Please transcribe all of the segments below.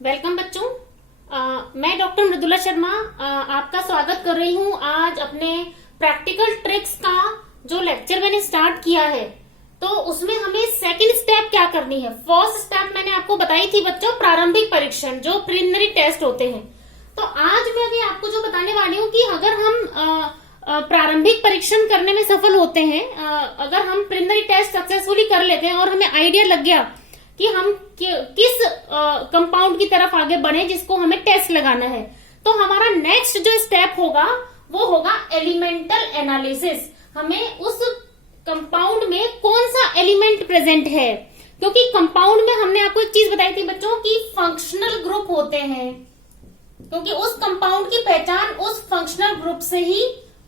Welcome बच्चों। मैं doctor Mridula Sharma आपका स्वागत कर रही हूँ आज अपने प्रैक्टिकल ट्रिक्स का जो लेक्चर मैंने स्टार्ट किया है। तो उसमें हमें सेकंड स्टेप क्या करनी है। फर्स्ट स्टेप मैंने आपको बताई थी बच्चों, प्रारंभिक परीक्षण जो प्रिलिमिनरी टेस्ट होते हैं। तो आज मैं अभी आपको जो बताने वाली हूँ कि अगर हम प्रारंभिक परीक्षण करने में सफल होते हैं, अगर हम प्रिलिमिनरी टेस्ट सक्सेसफुली कर लेते हैं और हमें आइडिया लग गया कि हम किस कंपाउंड की तरफ आगे बढ़े जिसको हमें टेस्ट लगाना है, तो हमारा नेक्स्ट जो स्टेप होगा वो होगा एलिमेंटल एनालिसिस। हमें उस कंपाउंड में कौन सा एलिमेंट प्रेजेंट है, क्योंकि कंपाउंड में हमने आपको एक चीज बताई थी बच्चों कि फंक्शनल ग्रुप होते हैं, क्योंकि उस कंपाउंड की पहचान उस फंक्शनल ग्रुप से ही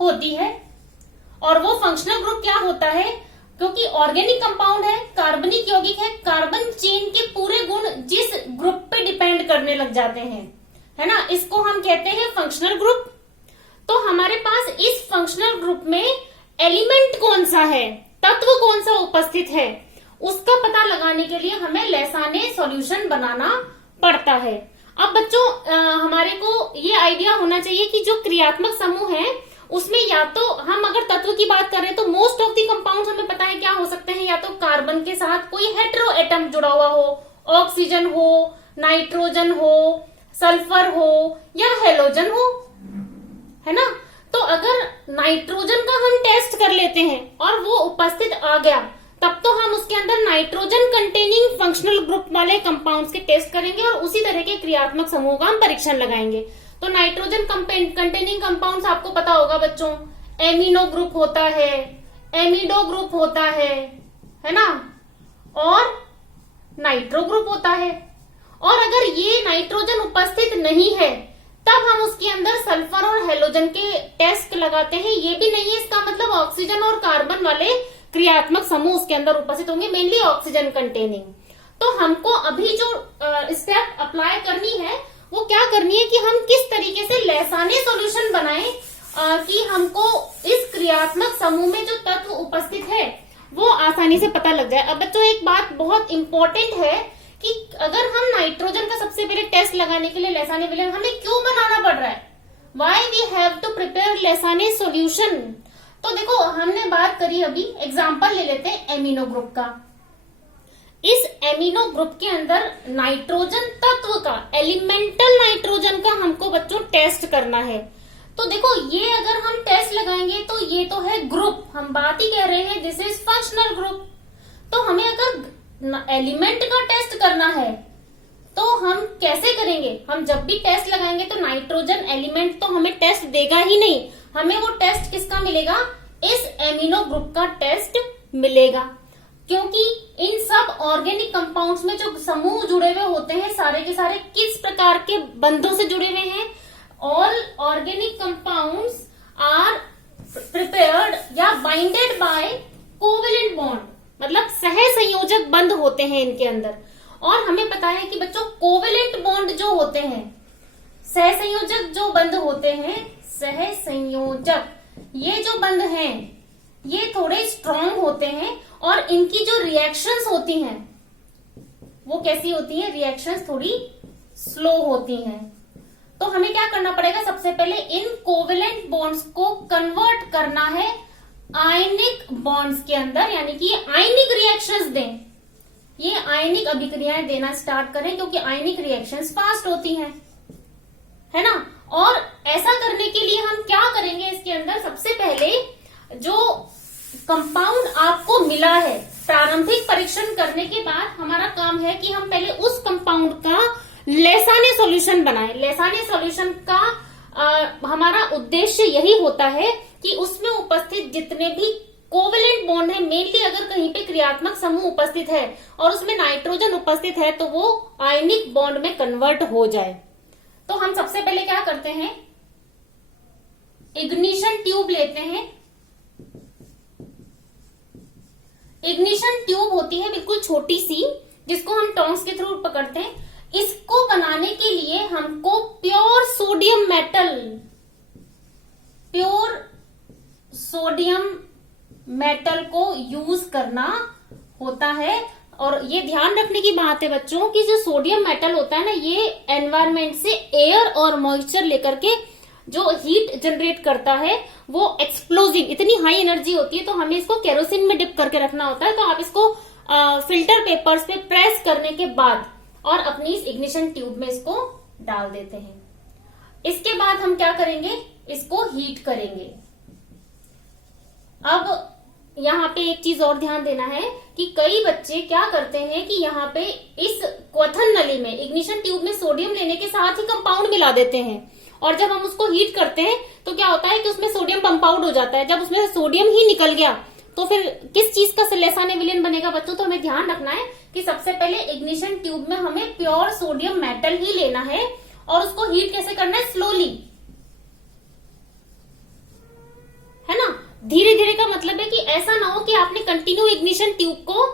होती है। और वो फंक्शनल ग्रुप क्या होता है, क्योंकि ऑर्गेनिक कंपाउंड है, कार्बनिक यौगिक है, कार्बन चेन के पूरे गुण जिस ग्रुप पे डिपेंड करने लग जाते हैं, है ना, इसको हम कहते हैं फंक्शनल ग्रुप। तो हमारे पास इस फंक्शनल ग्रुप में एलिमेंट कौन सा है, तत्व कौन सा उपस्थित है, उसका पता लगाने के लिए हमें लैसाने सॉल्यूशन बनाना पड़ता है। अब बच्चों हमारे को ये आइडिया होना चाहिए कि जो क्रियात्मक समूह है उसमें या तो हम अगर तत्व की बात करें तो मोस्ट ऑफ दी कंपाउंड्स हमें पता है क्या हो सकते हैं, या तो कार्बन के साथ कोई हेटेरो एटम जुड़ा हुआ हो, ऑक्सीजन हो, नाइट्रोजन हो, सल्फर हो या हेलोजन हो, है ना। तो अगर नाइट्रोजन का हम टेस्ट कर लेते हैं और वो उपस्थित आ गया, तब तो हम उसके अंदर नाइट्रोजन कंटेनिंग फंक्शनल ग्रुप वाले कंपाउंड्स के टेस्ट करेंगे और उसी तरह के क्रियात्मक समूह का हम परीक्षण लगाएंगे। तो नाइट्रोजन कंटेनिंग कंपाउंड्स आपको पता होगा बच्चों, एमिनो ग्रुप होता है, एमिडो ग्रुप होता है ना, और नाइट्रो ग्रुप होता है। और अगर ये नाइट्रोजन उपस्थित नहीं है तब हम उसके अंदर सल्फर और हेलोजन के टेस्ट लगाते हैं। ये भी नहीं है इसका मतलब ऑक्सीजन और कार्बन वाले क्रियात्मक समूह उसके अंदर उपस्थित होंगे, मेनली ऑक्सीजन कंटेनिंग। तो हमको अभी जो स्टेप अप्लाई करनी है वो क्या करनी है कि हम किस तरीके से लैसाने सॉल्यूशन बनाएं कि हमको इस क्रियात्मक समूह में जो तत्व उपस्थित है वो आसानी से पता लग जाए। अब बच्चों एक बात बहुत इंपॉर्टेंट है कि अगर हम नाइट्रोजन का सबसे पहले टेस्ट लगाने के लिए लैसाने विलयन हमें क्यों बनाना पड़ रहा है, why we have to prepare Lassaigne solution. तो देखो हमने बात करी, अभी एग्जाम्पल ले लेते हैं एमिनो ग्रुप का। इस एमिनो ग्रुप के अंदर नाइट्रोजन तत्व का, एलिमेंटल नाइट्रोजन का हमको बच्चों टेस्ट करना है। तो देखो ये अगर हम टेस्ट लगाएंगे तो ये तो है ग्रुप, हम बात ही कह रहे हैं दिस इज फंक्शनल ग्रुप। तो हमें अगर एलिमेंट का टेस्ट करना है तो हम कैसे करेंगे, हम जब भी टेस्ट लगाएंगे तो नाइट्रोजन एलिमेंट तो हमें टेस्ट देगा ही नहीं, हमें वो टेस्ट किसका मिलेगा, इस एमिनो ग्रुप का टेस्ट मिलेगा। क्योंकि इन सब ऑर्गेनिक कंपाउंड्स में जो समूह जुड़े हुए होते हैं सारे के सारे किस प्रकार के बंधों से जुड़े हुए हैं, all organic compounds are prepared या बाइंडेड बाय कोवेलेंट बॉन्ड, मतलब सह संयोजक बंध होते हैं इनके अंदर। और हमें पता है कि बच्चों कोवेलेंट बॉन्ड जो होते हैं, सह संयोजक जो बंध होते हैं, सह संयोजक ये जो बंध हैं ये थोड़े स्ट्रांग होते हैं और इनकी जो रिएक्शंस होती हैं वो कैसी होती हैं, रिएक्शंस थोड़ी स्लो होती हैं। तो हमें क्या करना पड़ेगा, सबसे पहले इन कोवेलेंट बॉन्ड्स को कन्वर्ट करना है आयनिक बॉन्ड्स के अंदर, यानी कि ये आयनिक रिएक्शंस दें, ये आयनिक अभिक्रियाएं देना स्टार्ट करें, क्योंकि आयनिक रिएक्शंस फास्ट होती हैं, है ना। और ऐसा करने के लिए हम क्या करेंगे, इसके अंदर सबसे पहले जो कंपाउंड आपको मिला है प्रारंभिक परीक्षण करने के बाद हमारा काम है कि हम पहले उस कंपाउंड का लैसाने सॉल्यूशन बनाएं। लैसाने सॉल्यूशन का हमारा उद्देश्य यही होता है कि उसमें उपस्थित जितने भी कोवेलेंट बॉन्ड है, मेनली अगर कहीं पे क्रियात्मक समूह उपस्थित है और उसमें नाइट्रोजन उपस्थित है तो वो आयनिक बॉन्ड में कन्वर्ट हो जाए। तो हम सबसे पहले क्या करते हैं, इग्निशन ट्यूब लेते हैं। इग्निशन ट्यूब होती है बिल्कुल छोटी सी, जिसको हम टोंग्स के थ्रू पकड़ते हैं। इसको बनाने के लिए हमको प्योर सोडियम मेटल को यूज करना होता है। और ये ध्यान रखने की बात है बच्चों कि जो सोडियम मेटल होता है ना, ये एनवायरमेंट से एयर और मॉइस्चर लेकर के जो हीट जनरेट करता है वो एक्सप्लोजिव, इतनी हाई एनर्जी होती है, तो हमें इसको केरोसिन में डिप करके रखना होता है। तो आप इसको फिल्टर पेपर्स पे प्रेस करने के बाद और अपनी इस इग्निशन ट्यूब में इसको डाल देते हैं। इसके बाद हम क्या करेंगे, इसको हीट करेंगे। अब यहाँ पे एक चीज और ध्यान देना है कि कई बच्चे क्या करते हैं कि यहाँ पे इस क्वथन नली में, इग्निशन ट्यूब में सोडियम लेने के साथ ही कंपाउंड मिला देते हैं, और जब हम उसको हीट करते हैं तो क्या होता है कि उसमें सोडियम पंप आउट हो जाता है। जब उसमें सोडियम ही निकल गया तो फिर किस चीज का लेसाने विलेन बनेगा बच्चों? तो हमें ध्यान रखना है कि सबसे पहले इग्निशन ट्यूब में हमें प्योर सोडियम मेटल ही लेना है, और उसको हीट कैसे करना है? स्लोली, है ना, धीरे धीरे का मतलब है कि ऐसा ना हो कि आपने कंटिन्यू इग्निशन ट्यूब को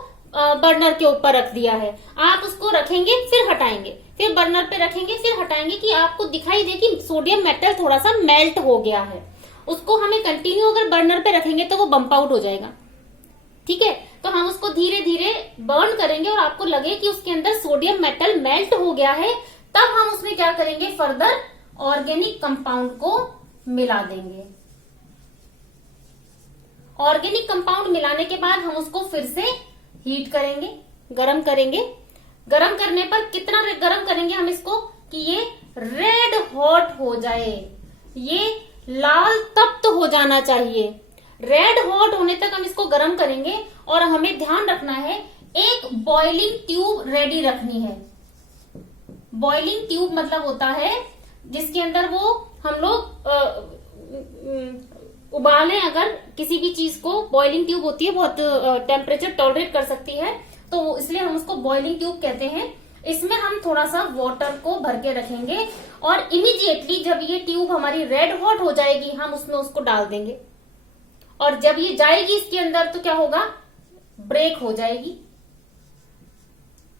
बर्नर के ऊपर रख दिया है। आप उसको रखेंगे फिर हटाएंगे, फिर बर्नर पे रखेंगे फिर हटाएंगे, कि आपको दिखाई दे कि सोडियम मेटल थोड़ा सा मेल्ट हो गया है। उसको हमें कंटिन्यू अगर बर्नर पे रखेंगे तो वो बम्प आउट हो जाएगा। ठीक है, तो हम उसको धीरे धीरे बर्न करेंगे और आपको लगे कि उसके अंदर सोडियम मेटल मेल्ट हो गया है, तब हम उसमें क्या करेंगे, फर्दर ऑर्गेनिक कंपाउंड को मिला देंगे। ऑर्गेनिक कंपाउंड मिलाने के बाद हम उसको फिर से हीट करेंगे, गरम करेंगे। गरम करने पर कितना गरम करेंगे हम इसको कि ये रेड हॉट हो जाए, ये लाल तप्त हो जाना चाहिए। रेड हॉट होने तक हम इसको गरम करेंगे, और हमें ध्यान रखना है एक बॉइलिंग ट्यूब रेडी रखनी है। बॉइलिंग ट्यूब मतलब होता है जिसके अंदर वो हम लोग उबालें, अगर किसी भी चीज को, बॉइलिंग ट्यूब होती है, बहुत टेम्परेचर टॉलरेट कर सकती है, तो इसलिए हम उसको बॉइलिंग ट्यूब कहते हैं। इसमें हम थोड़ा सा वाटर को भर के रखेंगे, और इमीडिएटली जब ये ट्यूब हमारी रेड हॉट हो जाएगी हम उसमें उसको डाल देंगे, और जब ये जाएगी इसके अंदर तो क्या होगा, ब्रेक हो जाएगी।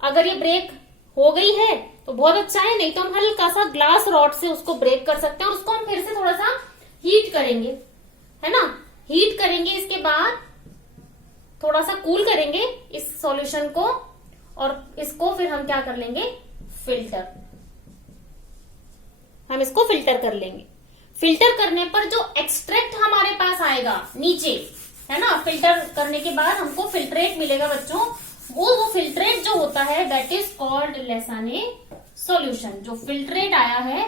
अगर ये ब्रेक हो गई है तो बहुत अच्छा है, नहीं तो हम हल्का सा ग्लास रॉड से उसको ब्रेक कर सकते हैं, और उसको हम फिर से थोड़ा सा हीट करेंगे, है ना। हीट करेंगे, इसके बाद थोड़ा सा कूल करेंगे इस सॉल्यूशन को, और इसको फिर हम क्या कर लेंगे, फिल्टर, हम इसको फिल्टर कर लेंगे। फिल्टर करने पर जो एक्सट्रैक्ट हमारे पास आएगा नीचे, है ना, फिल्टर करने के बाद हमको फिल्ट्रेट मिलेगा बच्चों, वो फिल्ट्रेट जो होता है दैट इज कॉल्ड लेसाने सॉल्यूशन। जो फिल्ट्रेट आया है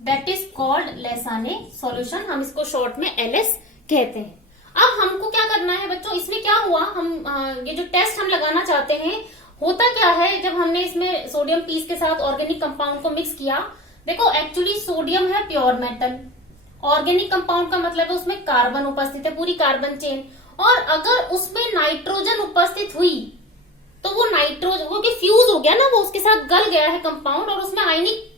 दैट इज कॉल्ड लेसाने सॉल्यूशन, हम इसको शॉर्ट में एलएस कहते हैं। अब हमको क्या करना है बच्चों, इसमें क्या हुआ, हम ये जो टेस्ट हम लगाना चाहते हैं, होता क्या है जब हमने इसमें सोडियम पीस के साथ ऑर्गेनिक कंपाउंड को मिक्स किया, देखो एक्चुअली सोडियम है प्योर मेटल, ऑर्गेनिक कंपाउंड का मतलब है उसमें कार्बन उपस्थित है, पूरी कार्बन चेन, और अगर उसमें नाइट्रोजन उपस्थित हुई तो वो नाइट्रोजन, वो फ्यूज हो गया ना, वो उसके साथ गल गया है कंपाउंड, और उसमें आयनिक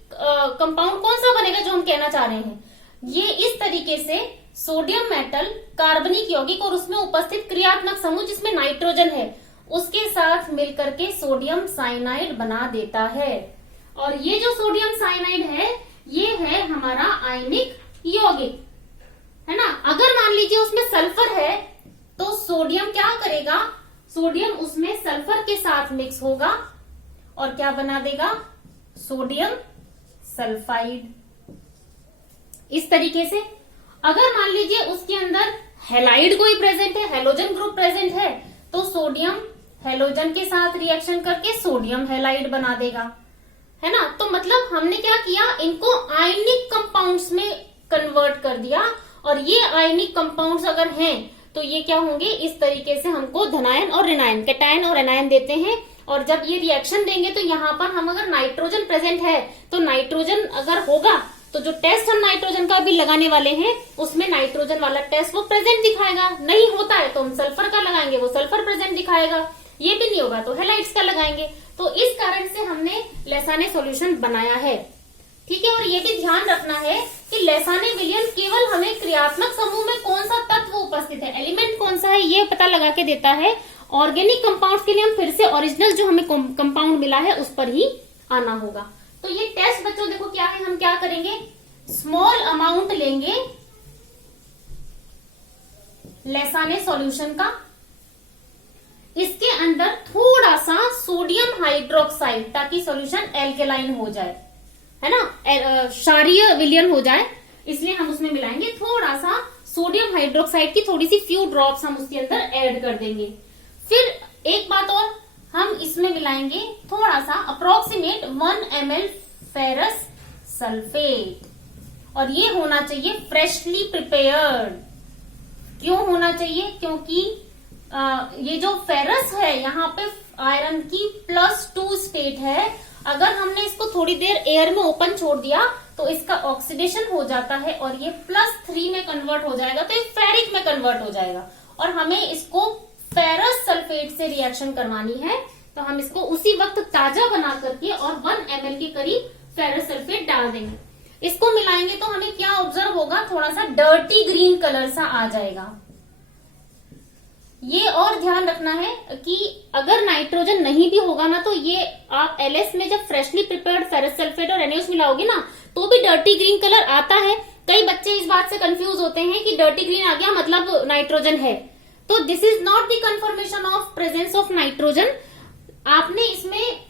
कंपाउंड कौन सा बनेगा जो हम कहना चाह रहे हैं, ये इस तरीके से सोडियम मेटल कार्बनिक यौगिक और उसमें उपस्थित क्रियात्मक समूह जिसमें नाइट्रोजन है उसके साथ मिलकर के सोडियम साइनाइड बना देता है। और ये जो सोडियम साइनाइड है ये है हमारा आयनिक यौगिक, है ना। अगर मान लीजिए उसमें सल्फर है तो सोडियम क्या करेगा, सोडियम उसमें सल्फर के साथ मिक्स होगा और क्या बना देगा, सोडियम सल्फाइड। इस तरीके से अगर मान लीजिए उसके अंदर हैलाइड कोई प्रेजेंट है, हैलोजन ग्रुप प्रेजेंट है, तो सोडियम हैलोजन के साथ रिएक्शन करके सोडियम हैलाइड बना देगा, है ना। तो मतलब हमने क्या किया, इनको आयनिक कंपाउंड्स में कन्वर्ट कर दिया, और ये आयनिक कंपाउंड्स अगर हैं तो ये क्या होंगे, इस तरीके से हमको धनायन और ऋणायन, कैटायन और एनायन देते हैं। और जब ये रिएक्शन देंगे तो यहाँ पर हम अगर नाइट्रोजन प्रेजेंट है तो नाइट्रोजन अगर होगा तो जो टेस्ट हम नाइट्रोजन का भी लगाने वाले हैं उसमें नाइट्रोजन वाला टेस्ट वो प्रेजेंट दिखाएगा, नहीं होता है तो हम सल्फर का लगाएंगे, वो सल्फर प्रेजेंट दिखाएगा, ये भी नहीं होगा तो हैलाइड्स का लगाएंगे। तो इस कारण से हमने लेसाने सॉल्यूशन बनाया है, ठीक है। और ये भी ध्यान रखना है कि लेसाने विलियन केवल हमें क्रियात्मक समूह में कौन सा तत्व उपस्थित है, एलिमेंट कौन सा है, ये पता लगा के देता है। ऑर्गेनिक कंपाउंड्स के लिए हम फिर से ओरिजिनल जो हमें कंपाउंड मिला है उस पर ही आना होगा। तो ये टेस्ट बच्चों देखो क्या है, हम क्या करेंगे, स्मॉल अमाउंट लेंगे लेसाने सॉल्यूशन का, इसके अंदर थोड़ा सा सोडियम हाइड्रोक्साइड, ताकि सॉल्यूशन एल्केलाइन हो जाए, है ना, क्षारीय विलयन हो जाए, इसलिए हम उसमें मिलाएंगे थोड़ा सा सोडियम हाइड्रोक्साइड की थोड़ी सी फ्यू ड्रॉप्स हम उसके अंदर ऐड कर देंगे। फिर एक बात और, हम इसमें मिलाएंगे थोड़ा सा अप्रोक्सीमेट 1 ml फेरस सल्फेट, और ये होना चाहिए फ्रेशली प्रिपेयर्ड। क्यों होना चाहिए? क्योंकि ये जो फेरस है यहाँ पे आयरन की +2 स्टेट है। अगर हमने इसको थोड़ी देर एयर में ओपन छोड़ दिया तो इसका ऑक्सीडेशन हो जाता है और ये +3 में कन्वर्ट हो जाएगा, तो ये फेरिक में कन्वर्ट हो जाएगा, और हमें इसको फेरस सल्फेट से रिएक्शन करवानी है। तो हम इसको उसी वक्त ताजा बना करके और 1 ml के करीब फेरस सल्फेट डाल देंगे। इसको मिलाएंगे तो हमें क्या ऑब्जर्व होगा, थोड़ा सा डर्टी ग्रीन कलर सा आ जाएगा। ये और ध्यान रखना है कि अगर नाइट्रोजन नहीं भी होगा ना, तो ये आप एलएस में जब फ्रेशली प्रिपेयर्ड फेरस सल्फेट और NaOH मिलाओगे ना, तो भी डर्टी ग्रीन कलर आता है। कई बच्चे इस बात से कंफ्यूज होते हैं कि डर्टी ग्रीन आ गया मतलब नाइट्रोजन है, तो this is not the confirmation of presence of nitrogen. आपने इसमें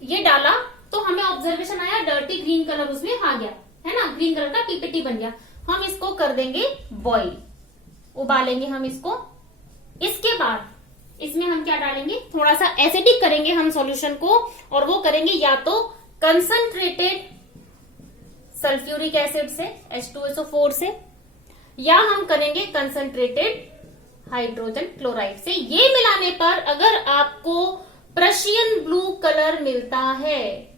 ये डाला तो हमें ऑब्जर्वेशन आया डर्टी ग्रीन कलर उसमें आ गया, है ना, ग्रीन कलर का पीपीटी बन गया। हम इसको कर देंगे बॉईल, उबालेंगे हम इसको। इसके बाद इसमें हम क्या डालेंगे, थोड़ा सा एसिडिक करेंगे हम सॉल्यूशन को, और वो करेंगे या तो कंसंट्रेटेड सल्फ्यूरिक एसिड से H2SO4 से, या हम करेंगे कंसंट्रेटेड हाइड्रोजन क्लोराइड से। ये मिलाने पर अगर आपको प्रशियन ब्लू कलर मिलता है,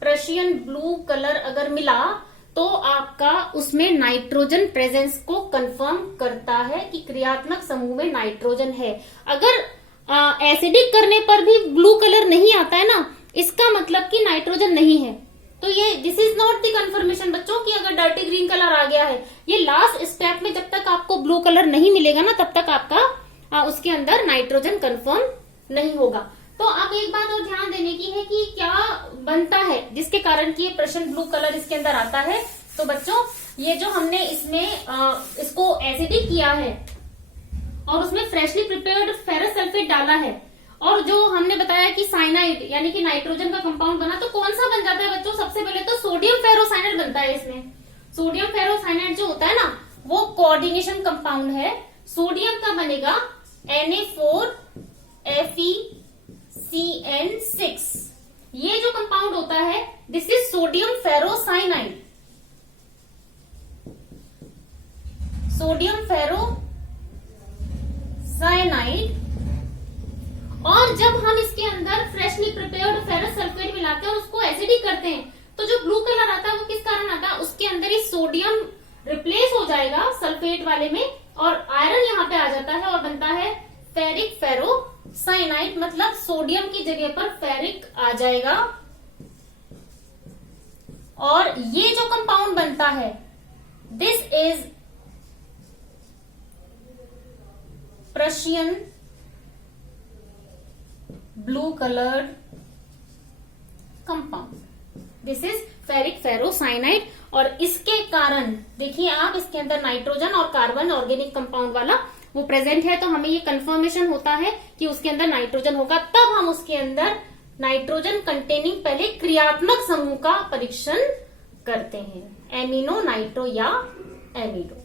प्रशियन ब्लू कलर अगर मिला, तो आपका उसमें नाइट्रोजन प्रेजेंस को कंफर्म करता है कि क्रियात्मक समूह में नाइट्रोजन है। अगर एसिडिक करने पर भी ब्लू कलर नहीं आता है ना, इसका मतलब कि नाइट्रोजन नहीं है। तो ये this is not the confirmation बच्चों की अगर डर्टी ग्रीन कलर आ गया है। ये लास्ट स्टेप में जब तक आपको ब्लू कलर नहीं मिलेगा ना, तब तक आपका उसके अंदर नाइट्रोजन कंफर्म नहीं होगा। तो अब एक बात और ध्यान देने की है कि क्या बनता है जिसके कारण कि ये प्रशन ब्लू कलर इसके अंदर आता है। तो बच्चों, ये जो हमने इसमें इसको एसिडिक किया है और उसमें फ्रेशली प्रिपेयर्ड फेरस सल्फेट डाला है, और जो हमने बताया कि साइनाइड यानी कि नाइट्रोजन का कंपाउंड बना, तो कौन सा बन जाता है बच्चों? सबसे पहले तो सोडियम फेरोसाइनाइड बनता है इसमें। सोडियम फेरोसाइनाइड जो होता है ना, वो कोऑर्डिनेशन कंपाउंड है। सोडियम का बनेगा Na4FeCN6। ये जो कंपाउंड होता है this is sodium ferrocyanide. Sodium ferrocyanide. और जब हम इसके अंदर फ्रेशली प्रिपेयर्ड फेरस सल्फेट मिलाते हैं और उसको एसिडिक करते हैं, तो जो ब्लू कलर आता है वो किस कारण आता है? उसके अंदर ही सोडियम रिप्लेस हो जाएगा सल्फेट वाले में, और आयरन यहाँ पे आ जाता है और बनता है फेरिक फेरोसाइनाइड, मतलब सोडियम की जगह पर फेरिक आ जाएगा। और ये जो कंपाउंड बनता है this is Prussian blue coloured compound, this is ferric ferrocyanide. और इसके कारण देखिए आप, इसके अंदर नाइट्रोजन और कार्बन ऑर्गेनिक कंपाउंड वाला वो प्रेजेंट है, तो हमें ये कंफर्मेशन होता है कि उसके अंदर नाइट्रोजन होगा। तब हम उसके अंदर नाइट्रोजन कंटेनिंग पहले क्रियात्मक समूह का परीक्षण करते हैं, एमिनो, नाइट्रो या एमिडो।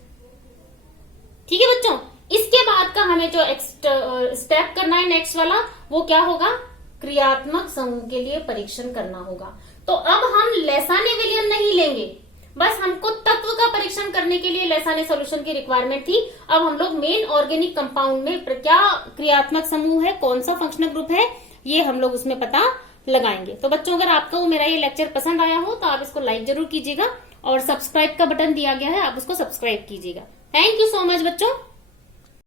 ठीक है बच्चों, इसके बाद का हमें जो स्टेप करना है नेक्स्ट वाला, वो क्या होगा? क्रियात्मक समूह के लिए परीक्षण करना होगा। तो अब हम लैसाने विलयन नहीं लेंगे, बस हमको तत्व का परीक्षण करने के लिए लैसाने सॉल्यूशन की रिक्वायरमेंट थी। अब हम लोग मेन ऑर्गेनिक कंपाउंड में क्या क्रियात्मक समूह है, कौन सा फंक्शनल ग्रुप है, ये हम लोग उसमें पता लगाएंगे। तो बच्चों, अगर आपको मेरा ये लेक्चर पसंद आया हो तो आप इसको लाइक जरूर कीजिएगा, और सब्सक्राइब का बटन दिया गया है, आप उसको सब्सक्राइब कीजिएगा। थैंक यू सो मच बच्चों।